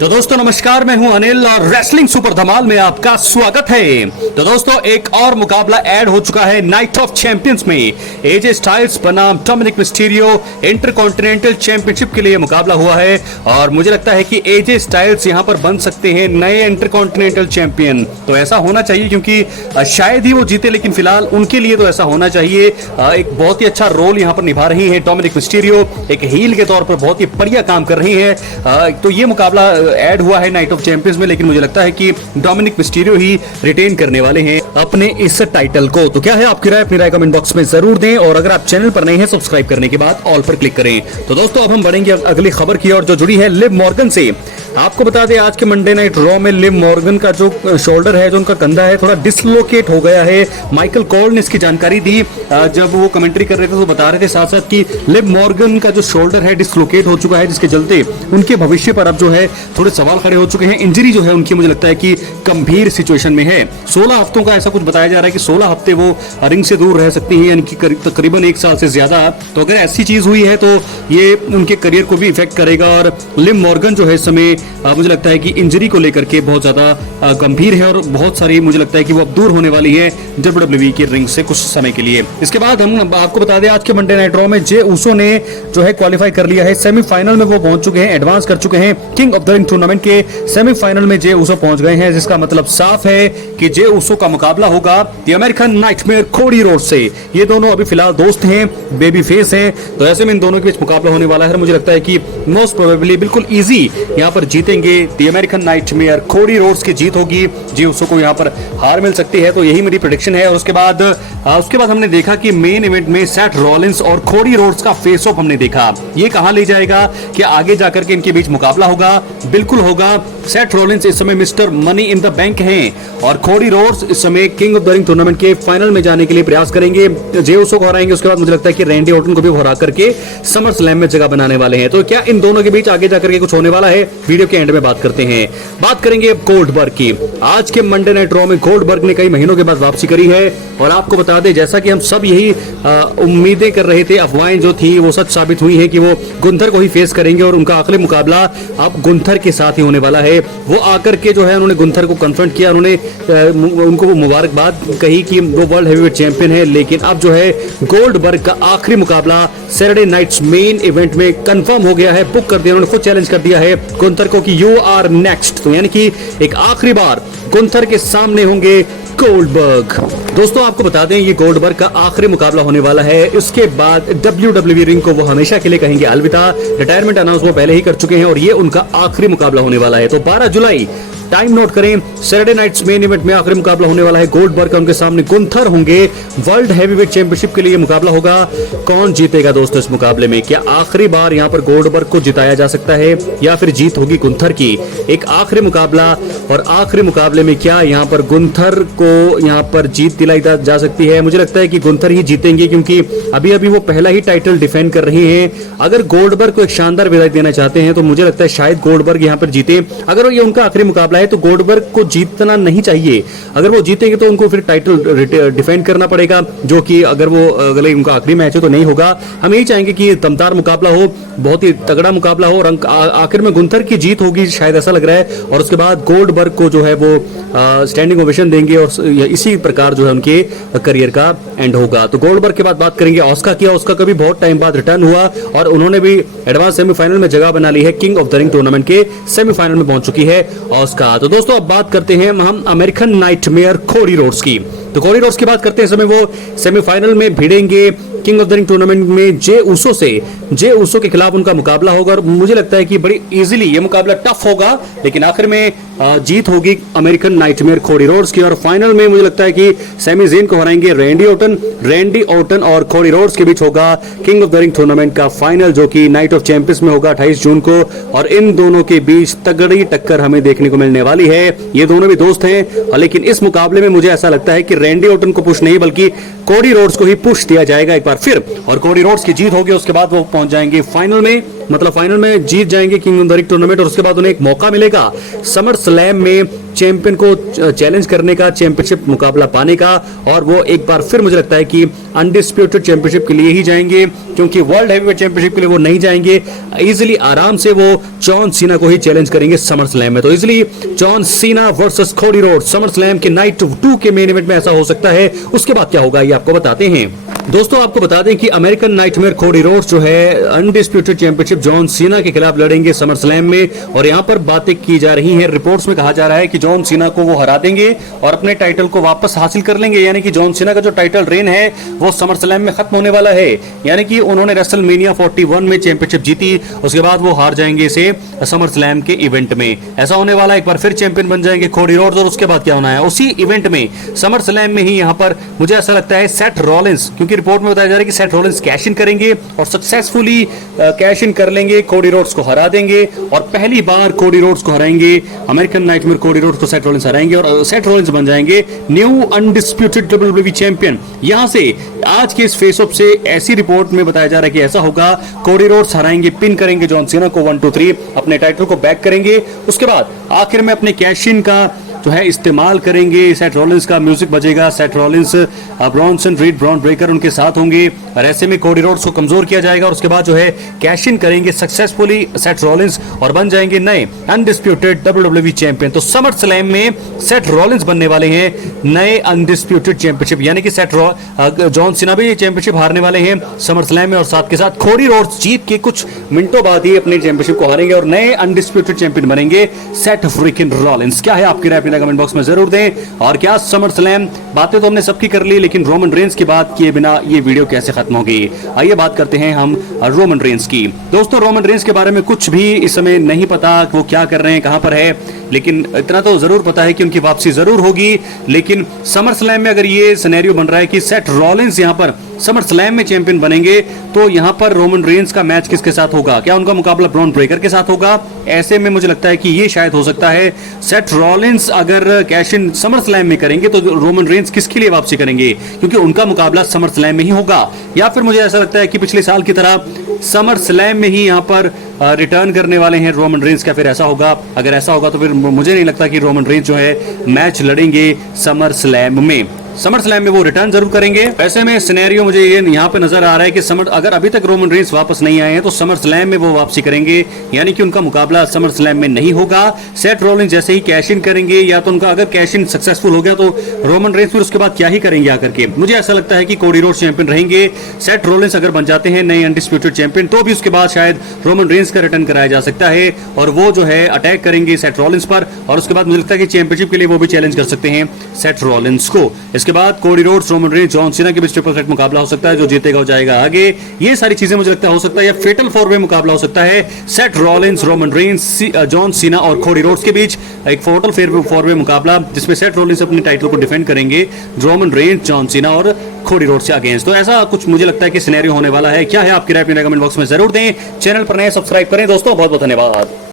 तो दोस्तों नमस्कार, मैं हूं अनिल और रेसलिंग सुपर धमाल में आपका स्वागत है। तो दोस्तों एक और मुकाबला ऐड हो चुका है नाइट ऑफ चैंपियंस में। एजे स्टाइल्स बनाम डोमिनिक मिस्टीरियो इंटरकॉन्टिनेंटल चैंपियनशिप के लिए मुकाबला हुआ है और मुझे लगता है कि एजे स्टाइल्स यहां पर बन सकते हैं नए इंटरकॉन्टिनेंटल चैंपियन। तो ऐसा होना चाहिए क्योंकि शायद ही वो जीते, लेकिन फिलहाल उनके लिए तो ऐसा होना चाहिए। एक बहुत ही अच्छा रोल यहां पर निभा रही है डोमिनिक मिस्टीरियो, एक हील के तौर पर बहुत ही बढ़िया काम कर रही है। तो ये मुकाबला ऐड हुआ है नाइट ऑफ चैंपियंस में, लेकिन मुझे लगता है कि डोमिनिक मिस्टीरियो ही रिटेन करने वाले हैं अपने इस टाइटल को। तो क्या है आपकी राय? अपनी राय कमेंट बॉक्स में जरूर दें और अगर आप चैनल पर नए हैं सब्सक्राइब करने के बाद ऑल पर क्लिक करें। तो दोस्तों अब हम बढ़ेंगे अगली खबर की ओर जो जुड़ी है लिव मॉर्गन से। आपको बता दें आज के मंडे नाइट रॉ में लिव मॉर्गन का जो शोल्डर है, जो उनका कंधा है, थोड़ा डिसलोकेट हो गया है। माइकल कॉल ने इसकी जानकारी दी जब वो कमेंट्री कर रहे थे, तो बता रहे थे साथ साथ कि लिव मॉर्गन का जो शोल्डर है डिसलोकेट हो चुका है, जिसके चलते उनके भविष्य पर अब जो है थोड़े सवाल खड़े हो चुके हैं। इंजरी जो है उनकी मुझे लगता है कि गंभीर सिचुएशन में है। 16 हफ्तों का ऐसा कुछ बताया जा रहा है कि 16 हफ्ते वो रिंग से दूर रह सकती हैं, यानी कि तकरीबन 1 साल से ज्यादा। तो अगर ऐसी चीज हुई है तो ये उनके करियर को भी इफेक्ट करेगा और लिव मॉर्गन जो है इस समय मुझे लगता है कि इंजरी को लेकर के बहुत ज्यादा गंभीर है और बहुत सारी मुझे लगता है कि वो अब दूर होने वाली है WWE के रिंग से कुछ समय के लिए। इसके बाद हम आपको बता दें आज के मंडे नाइट रॉ में जे उसो ने जो है क्वालिफाई कर लिया है, सेमीफाइनल में वो पहुंच चुके हैं, एडवांस कर चुके हैं। King of the ring tournament के सेमीफाइनल में जे उसो पहुंच गए हैं, जिसका मतलब साफ है कि जे उसो का मुकाबला होगा the American nightmare Cody Rhodes से। ये दोनों अभी फिलहाल दोस्त हैं, बेबी फेस हैं, तो ऐसे में इन दोनों के बीच मुकाबला होने वाला है। मुझे लगता है कि मोस्ट प्रोबेबली बिल्कुल इजी यहाँ पर जीतेंगे the American nightmare Cody Rhodes की जीत होगी। जे उसो को यहाँ पर हार मिल सकती है, तो यही मेरी प्रेडिक्शन है। और उसके बाद हमने देखा कि मेन इवेंट में सेथ रॉलिंस और कोडी रोड्स का फेस ऑफ हमने देखा। ये कहां ले जाएगा कि आगे जाकर के इनके बीच मुकाबला होगा? बिल्कुल होगा। सेथ रॉलिंस इस समय mister money in the bank हैं और कोडी रोड्स इस समय king of the ring tournament के फाइनल में जाने के लिए प्रयास करेंगे। जे उसो को हराएंगे, उसके बाद मुझे लगता है कि रैंडी ऑर्टन को भी हरा करके समर स्लैम में जगह बनाने वाले हैं। तो क्या इन दोनों के बीच आगे जाकर के कुछ होने वाला है? वीडियो के एंड में बात करते हैं। बात करेंगे गोल्डबर्ग की। आज के मंडे नाइट रॉ में गोल्डबर्ग ने कई महीनों के बाद वापसी करी है और आपको बता दें जैसा कि हम सब यही उम्मीदें कर रहे थे, अफवाहें जो थी वो सच साबित हुई है कि वो गुंथर को ही फेस करेंगे और उनका आखिरी मुकाबला अब गुंथर के साथ ही होने वाला है। वो आकर के जो है उन्होंने गुंथर को कन्फ्रंट किया, उन्होंने उनको वो मुबारकबाद कही कि वो वर्ल्ड हेवीवेट चैंपियन है। लेकिन अब जो है गोल्डबर्ग का आखिरी मुकाबला सैटरडे नाइट्स मेन इवेंट में कंफर्म हो गया है, बुक कर दिया, उन्होंने खुद चैलेंज कर दिया है गुंथर को कि यू आर नेक्स्ट। तो यानी कि एक आखिरी बार गुंथर के सामने होंगे गोल्डबर्ग। दोस्तों आपको बता दें ये गोल्डबर्ग का आखिरी मुकाबला होने वाला है। इसके बाद WWE रिंग को वो हमेशा के लिए कहेंगे अलविदा। रिटायरमेंट अनाउंस वो पहले ही कर चुके हैं और ये उनका आखिरी मुकाबला होने वाला है। तो 12 जुलाई टाइम नोट करें, सैटरडे नाइट्स मेन इवेंट में आखिरी मुकाबला होने वाला है गोल्डबर्ग का। उनके सामने गुंथर होंगे। वर्ल्ड हेवीवेट चैंपियनशिप के लिए मुकाबला होगा। कौन जीतेगा दोस्तों इस मुकाबले में? क्या आखिरी बार यहां पर गोल्डबर्ग को जिताया जा सकता है या फिर जीत होगी गुंथर की? एक आखिरी मुकाबला और आखिरी मुकाबले में क्या यहां पर गुंथर को यहां पर जीत दिलाई जा सकती है? मुझे लगता है कि गुंथर ही जीतेंगे क्योंकि अभी अभी वो पहला ही टाइटल डिफेंड कर रही हैं। अगर गोल्डबर्ग को एक शानदार विदाई देना चाहते हैं तो मुझे लगता है शायद गोल्डबर्ग यहां पर जीते। अगर ये उनका आखिरी मुकाबला है तो गोल्डबर्ग को जीतना नहीं चाहिए। अगर वो जीतेंगे तो उनको फिर टाइटल डिफेंड करना पड़ेगा, जो कि अगर उनका आखिरी मैच है तो नहीं होगा। हम यही चाहेंगे कि दमदार मुकाबला हो, बहुत ही तगड़ा मुकाबला हो और आखिर में गुंथर की जीत होगी, शायद ऐसा लग रहा है। और उसके बाद गोल्डबर्ग को जो है वो स्टैंडिंग ओवेशन देंगे और इसी प्रकार जो है उनके करियर का एंड होगा। तो गोल्डबर्ग के बाद बात करेंगे ऑस्का की। ऑस्का का भी बहुत टाइम बाद रिटर्न हुआ और उन्होंने भी एडवांस सेमीफाइनल में जगह बना ली है। King of the ring tournament के सेमीफाइनल में पहुंच चुकी है ऑस्का। तो दोस्तों अब बात करते हैं हम अमेरिकन नाइटमेयर कोडी रोड्स की। तो कोडी रोड्स की बात करते हैं, समय वो सेमीफाइनल में भिड़ेंगे king of the ring tournament में जे उसो से। जे उसो के खिलाफ उनका मुकाबला होगा और मुझे लगता है कि बड़ी इजीली ये मुकाबला टफ होगा, लेकिन आखिर में जीत होगी अमेरिकन नाइटमेयर कोडी रोड्स की। और फाइनल में मुझे लगता है कि सैमी ज़ेन को हराएंगे रैंडी ऑर्टन और कोडी रोड्स के बीच होगा king of the ring tournament का फाइनल, जो कि नाइट ऑफ चैंपियंस में होगा 28 जून को। और इन दोनों के बीच तगड़ी टक्कर हमें देखने को मिलने वाली है। ये दोनों भी दोस्त हैं, लेकिन इस मुकाबले में मुझे ऐसा लगता है कि रैंडी ऑर्टन को पुश नहीं बल्कि कोडी रोड्स को ही पुश दिया जाएगा एक बार फिर और कोडी रोड्स की जीत होगी। उसके बाद वो पहुंच जाएंगे फाइनल में मतलब फाइनल में जीत जाएंगे king of the ring tournament और उसके बाद उन्हें एक मौका मिलेगा समर स्लैम में चैंपियन को चैलेंज करने का, चैंपियनशिप मुकाबला पाने का, और वो एक बार फिर मुझे लगता है कि अनडिस्प्यूटेड चैंपियनशिप के लिए ही जाएंगे, क्योंकि वर्ल्ड हैवीवेट चैंपियनशिप के लिए वो नहीं जाएंगे। इजीली आराम से वो जॉन सीना को ही चैलेंज करेंगे समर स्लैम में। तो easily John Cena versus Cody Rhodes summer slam के नाइट 2 के मेन इवेंट में ऐसा हो सकता है। उसके बाद क्या होगा ये आपको बताते हैं। दोस्तों आपको बता दें कि अमेरिकन नाइटमेयर कोडी रोड्स जो है अनडिस्प्यूटेड चैंपियनशिप जॉन सीना के खिलाफ लड़ेंगे समर स्लैम में, और यहां पर बातें की जा रही हैं, रिपोर्ट्स में कहा जा रहा है कि जॉन सीना को वो हरा देंगे और अपने टाइटल को वापस हासिल कर लेंगे। यानी कि जॉन सीना का जो टाइटल रेन है वो समर स्लैम में खत्म होने वाला है। यानी कि उन्होंने रेसलमेनिया 41 में चैंपियनशिप जीती, उसके बाद वो हार जाएंगे इसे समर स्लैम के इवेंट में। ऐसा होने वाला, एक बार फिर चैंपियन बन जाएंगे कोडी रोड्स, और उसके बाद क्या होना है उसी इवेंट में समर स्लैम में ही यहां पर मुझे ऐसा लगता है सेथ रॉलिंस, क्योंकि रिपोर्ट में बताया जा रहा है कि सेथ रॉलिंस कैश इन करेंगे और सक्सेसफुली कैश इन कर लेंगे, कोडी रोड्स को हरा देंगे और पहली बार कोडी रोड्स को हराएंगे। अमेरिकन नाइटमेयर कोडी रोड्स को सेथ रॉलिंस हराएंगे और सेथ रॉलिंस बन जाएंगे न्यू अनडिस्प्यूटेड डब्ल्यूडब्ल्यूई चैंपियन। यहां से आज के इस फेस ऑफ से ऐसी रिपोर्ट में बताया जा रहा है कि ऐसा होगा, कोडी रोड्स हराएंगे, पिन करेंगे जॉन सीना को 1 2 3, अपने टाइटल को बैक करेंगे, उसके बाद आखिर में अपने कैश इन का जो है इस्तेमाल करेंगे। सेथ रॉलिंस का म्यूजिक बजेगा, Seth Rollins, Bronson read, Bron Breakker उनके साथ होंगे और ऐसे में कोडी रोड्स को कमजोर किया जाएगा और उसके बाद जो है कैश इन करेंगे सक्सेसफुली सेथ रॉलिंस और बन जाएंगे नए अनडिस्प्यूटेड डब्ल्यूडब्ल्यूई चैंपियन। तो समर स्लैम में सेथ रॉलिंस बनने वाले हैं नए अनडिस्प्यूटेड चैंपियनशिप, यानी कि जॉन सीना भी चैंपियनशिप हारने वाले हैं समर स्लैम में और साथ के साथ कोडी रोड्स जीत के कुछ मिनटों बाद ही अपने चैंपियनशिप को हारेंगे और नए अनडिस्प्यूटेड चैंपियन बनेंगे सेथ फ्रीकिन रॉलिंस। क्या है आपकी राय कमेंट बॉक्स में जरूर दें। और क्या समर स्लैम, बातें तो हमने सबकी कर ली, लेकिन रोमन रेंस की बात किए बिना ये वीडियो कैसे खत्म होगी? आइए बात करते हैं हम रोमन रेंस की। दोस्तों रोमन रेंस के बारे में कुछ भी इस समय नहीं पता कि वो क्या कर रहे हैं, कहां पर है, लेकिन इतना तो जरूर पता है कि उनकी वापसी जरूर होगी। लेकिन समर स्लैम में अगर ये सिनेरियो बन रहा है कि सेथ रॉलिंस यहां पर समर स्लैम में चैंपियन बनेंगे, तो यहां पर रोमन रेंस का मैच किसके साथ होगा? क्या उनका मुकाबला ब्रॉन ब्रेकर के साथ होगा? ऐसे में मुझे लगता है कि ये शायद हो सकता है सेथ रॉलिंस अगर कैश इन समर स्लैम में करेंगे तो रोमन रेंस किसके लिए वापसी करेंगे, क्योंकि उनका मुकाबला समर स्लैम में ही होगा। या फिर मुझे ऐसा लगता है कि पिछले साल की तरह समर स्लैम में ही यहां पर रिटर्न करने वाले हैं रोमन रेंस। क्या फिर ऐसा होगा? अगर ऐसा होगा तो फिर मुझे नहीं लगता कि रोमन रेंस जो है मैच लड़ेंगे समर स्लैम में। समर स्लैम में वो रिटर्न जरूर करेंगे। ऐसे में सिनेरियो मुझे ये यहाँ पे नजर आ रहा है कि अगर अभी तक रोमन रेंस वापस नहीं आए हैं तो समर स्लैम में वो वापसी करेंगे, यानी कि उनका मुकाबला समर स्लैम में नहीं होगा। सेथ रॉलिंस जैसे ही कैश इन करेंगे, या तो उनका अगर कैश इन सक्सेसफुल हो गया तो रोमन रेंस फिर उसके बाद क्या ही करेंगे आकर के। मुझे ऐसा लगता है कि कोडी रोड्स चैंपियन रहेंगे। सेथ रॉलिंस अगर बन जाते हैं नए अनडिस्प्यूटेड चैंपियन तो भी उसके बाद शायद रोमन रेंस का रिटर्न कराया जा सकता है और वो जो है अटैक करेंगे सेथ रॉलिंस पर, और उसके बाद मुझे लगता है कि चैंपियनशिप के लिए वो भी चैलेंज कर सकते हैं सेथ रॉलिंस को। इसके बाद Cody Rhodes Roman Reigns John Cena के बीच ट्रिपल थ्रेट मुकाबला हो सकता है, जो जीतेगा वो जाएगा आगे। ये सारी चीजें मुझे लगता है हो सकता है, या फेटल 4-वे मुकाबला हो सकता है Seth Rollins, Roman Reigns, John Cena और कोडी रोड्स के बीच एक फेटल 4-वे मुकाबला, जिसमें सेथ रॉलिंस अपने टाइटल को डिफेंड करेंगे रोमन रेंस, जॉन सीना और कोडी रोड्स के अगेंस्ट। तो ऐसा कुछ मुझे लगता है कि सिनेरियो होने वाला है। क्या है आपकी राय? अपने कमेंट बॉक्स में जरूर दें। चैनल पर नए सब्सक्राइब करें। दोस्तों बहुत बहुत धन्यवाद।